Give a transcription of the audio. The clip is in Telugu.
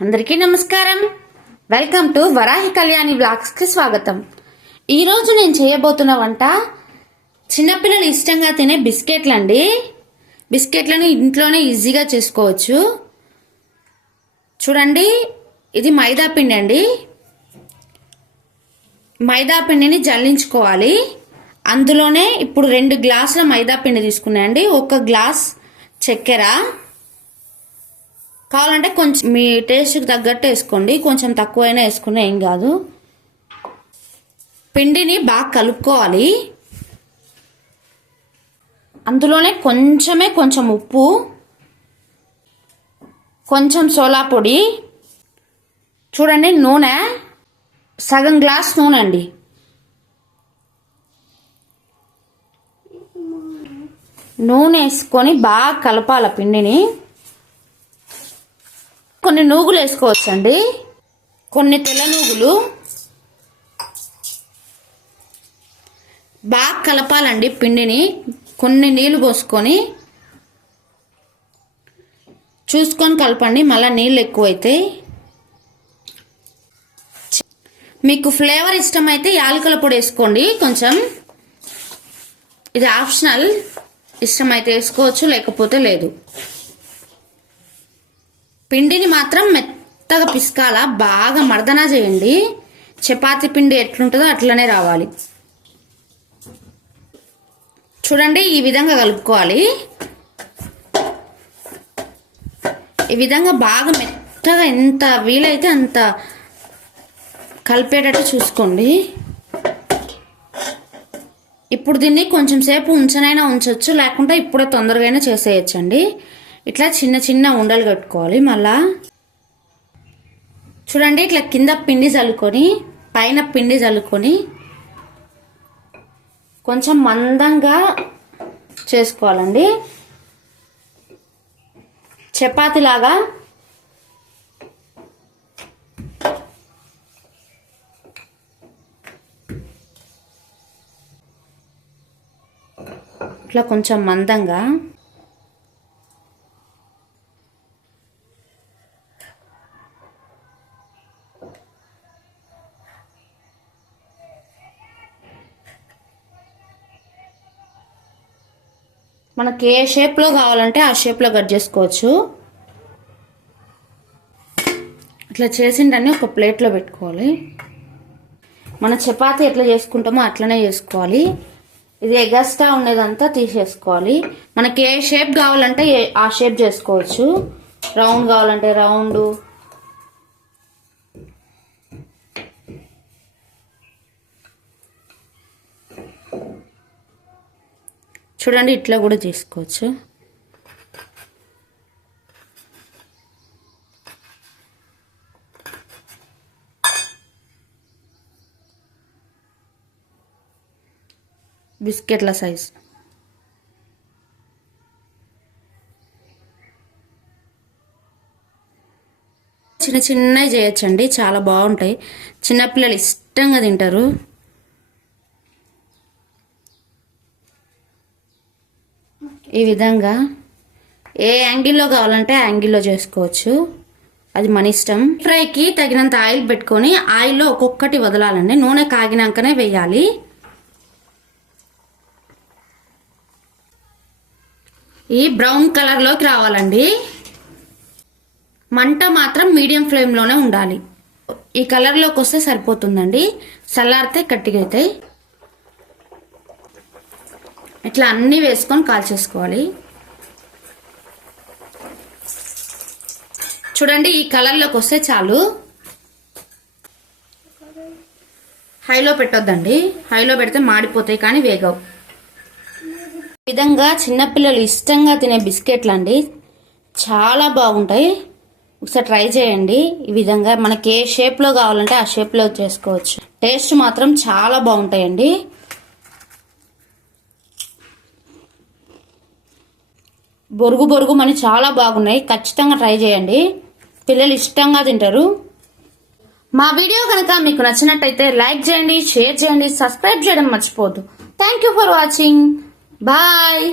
అందరికీ నమస్కారం. వెల్కమ్ టు వరాహి కళ్యాణి బ్లాగ్స్కి స్వాగతం. ఈరోజు నేను చేయబోతున్న వంట చిన్నపిల్లలు ఇష్టంగా తినే బిస్కెట్లు అండి బిస్కెట్లను ఇంట్లోనే ఈజీగా చేసుకోవచ్చు. చూడండి ఇది మైదా పిండి అండి. మైదా పిండిని జల్లించుకోవాలి. అందులోనే ఇప్పుడు రెండు గ్లాసుల మైదా పిండి తీసుకున్నాయండి ఒక గ్లాస్ చక్కెర కావాలంటే కొంచెం మీ టేస్ట్కి తగ్గట్టు వేసుకోండి. కొంచెం తక్కువైనా వేసుకున్నా ఏం కాదు. పిండిని బాగా కలుపుకోవాలి. అందులోనే కొంచెమే కొంచెం ఉప్పు కొంచెం సోలా పొడి చూడండి నూనె సగం గ్లాస్ నూనె అండి. నూనె వేసుకొని బాగా కలపాలి పిండిని. కొన్ని నూగులు వేసుకోవచ్చండి. కొన్ని తెల్ల నూగులు. బాగా కలపాలండి పిండిని. కొన్ని నీళ్ళు పోసుకొని చూసుకొని కలపండి మళ్ళీ నీళ్ళు ఎక్కువైతే. మీకు ఫ్లేవర్ ఇష్టమైతే యాలకుల పొడి వేసుకోండి కొంచెం. ఇది ఆప్షనల్. ఇష్టమైతే వేసుకోవచ్చు లేకపోతే లేదు. పిండిని మాత్రం మెత్తగా పిసకాల బాగా మర్దన చేయండి. చపాతీ పిండి ఎట్లుంటుందో అట్లనే రావాలి. చూడండి ఈ విధంగా కలుపుకోవాలి. ఈ విధంగా బాగా మెత్తగా ఎంత వీలైతే అంత కలిపేటట్టు చూసుకోండి. ఇప్పుడు దీన్ని కొంచెం సేపు ఉంచనైనా ఉంచవచ్చు లేకుంటే ఇప్పుడే తొందరగా చేసేయచ్చండి. ఇట్లా చిన్న చిన్న ఉండలు కట్టుకోవాలి మళ్ళా. చూడండి ఇట్లా కింద పిండి చల్లుకొని పైన పిండి చల్లుకొని కొంచెం మందంగా చేసుకోవాలండి. చపాతీలాగా ఇట్లా కొంచెం మందంగా మనకి ఏ షేప్లో కావాలంటే ఆ షేప్లో కట్ చేసుకోవచ్చు. ఇట్లా చేసిండని ఒక ప్లేట్లో పెట్టుకోవాలి. మన చపాతి ఎట్లా చేసుకుంటామో అట్లనే చేసుకోవాలి. ఇది ఎగస్ట్రా ఉండేదంతా తీసేసుకోవాలి. మనకి ఏ షేప్ కావాలంటే ఆ షేప్ చేసుకోవచ్చు. రౌండ్ కావాలంటే రౌండ్ చూడండి ఇట్లా కూడా చేసుకోవచ్చు బిస్కెట్ల సైజ్. చిన్న చిన్నవి చేయొచ్చండి చాలా బాగుంటాయి. చిన్నపిల్లలు ఇష్టంగా తింటారు. ఈ విధంగా ఏ యాంగిల్లో కావాలంటే ఆ యాంగిల్లో చేసుకోవచ్చు. అది మన ఇష్టం. ఫ్రైకి తగినంత ఆయిల్ పెట్టుకొని ఆయిల్లో ఒక్కొక్కటి వదలాలండి. నూనె కాగినాకనే వేయాలి. ఈ బ్రౌన్ కలర్లోకి రావాలండి. మంట మాత్రం మీడియం ఫ్లేమ్లోనే ఉండాలి. ఈ కలర్లోకి వస్తే సరిపోతుందండి. చల్లారితే గట్టిగా అవుతాయి ఇట్లా అన్నీ వేసుకొని కాల్చేసుకోవాలి చూడండి ఈ కలర్లోకి వస్తే చాలు. హైలో పెట్టొద్దండి. హైలో పెడితే మాడిపోతాయి కానీ వేగవు. ఈ విధంగా చిన్నపిల్లలు ఇష్టంగా తినే బిస్కెట్లు అండి చాలా బాగుంటాయి. ఒకసారి ట్రై చేయండి. ఈ విధంగా మనకి ఏ షేప్లో కావాలంటే ఆ షేప్లో చేసుకోవచ్చు. టేస్ట్ మాత్రం చాలా బాగుంటాయండి. బొరుగు బొరుగు మని చాలా బాగున్నాయి. ఖచ్చితంగా ట్రై చేయండి. పిల్లలు ఇష్టంగా తింటారు. మా వీడియో కనుక మీకు నచ్చినట్టయితే లైక్ చేయండి షేర్ చేయండి సబ్స్క్రైబ్ చేయడం మర్చిపోవద్దు. Thank you for watching bye